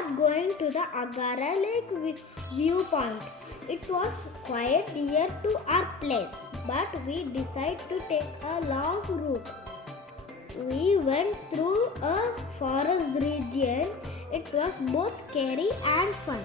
are going to the Agara Lake View Point. It was quite near to our place, but we decided to take a long route. We went through a forest region. It was both scary and fun.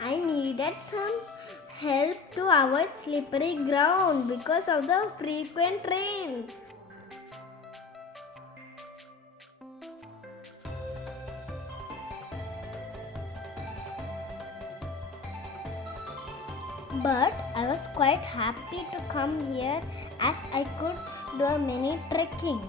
I needed some help to avoid slippery ground because of the frequent rains. But I was quite happy to come here as I could do a mini trekking.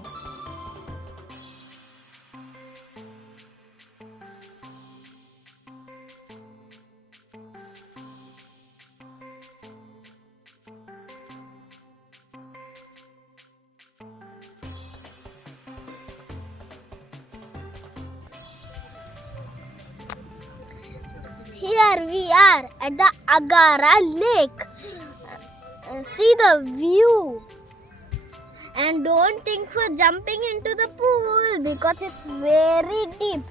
Here we are at the Agara Lake. See the view. And don't think for jumping into the pool because it's very deep.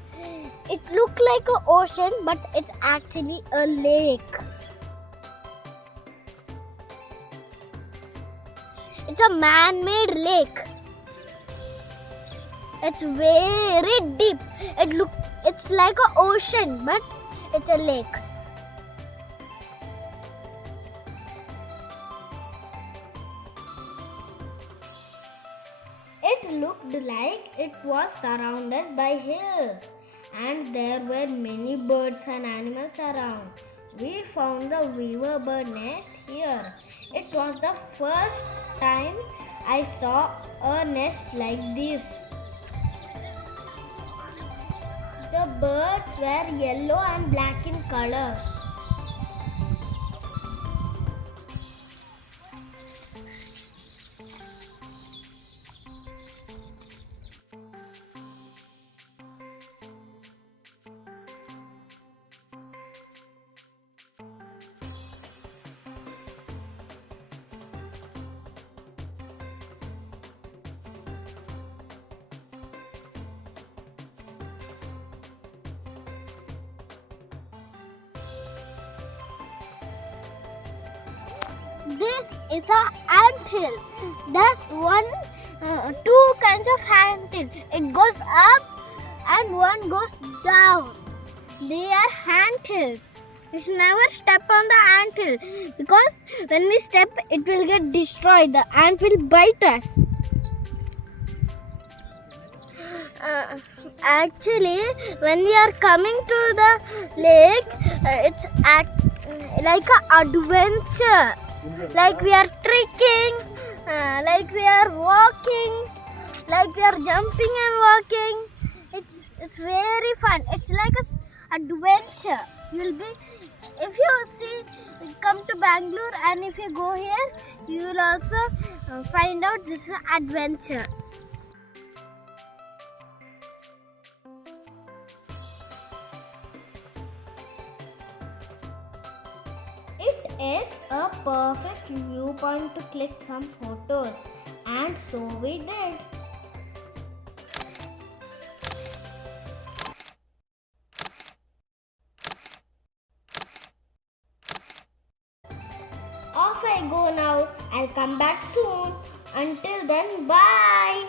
It looks like an ocean, but it's actually a lake. It's a man-made lake. It's very deep. It's like an ocean, but it's a lake. It looked like it was surrounded by hills, and there were many birds and animals around. We found the weaver bird nest here. It was the first time I saw a nest like this. The birds were yellow and black in color. This is an anthill. There's two kinds of anthill. It goes up and one goes down. They are anthills. We should never step on the anthill because when we step, it will get destroyed. The ant will bite us. Actually, when we are coming to the lake, it's like an adventure. Like we are trekking, like we are walking, like we are jumping and walking. It's very fun. It's like an adventure. If you come to Bangalore and if you go here, you will also find out this is an adventure. It is a perfect viewpoint to click some photos, and so we did. Off I go now. I'll come back soon. Until then, bye.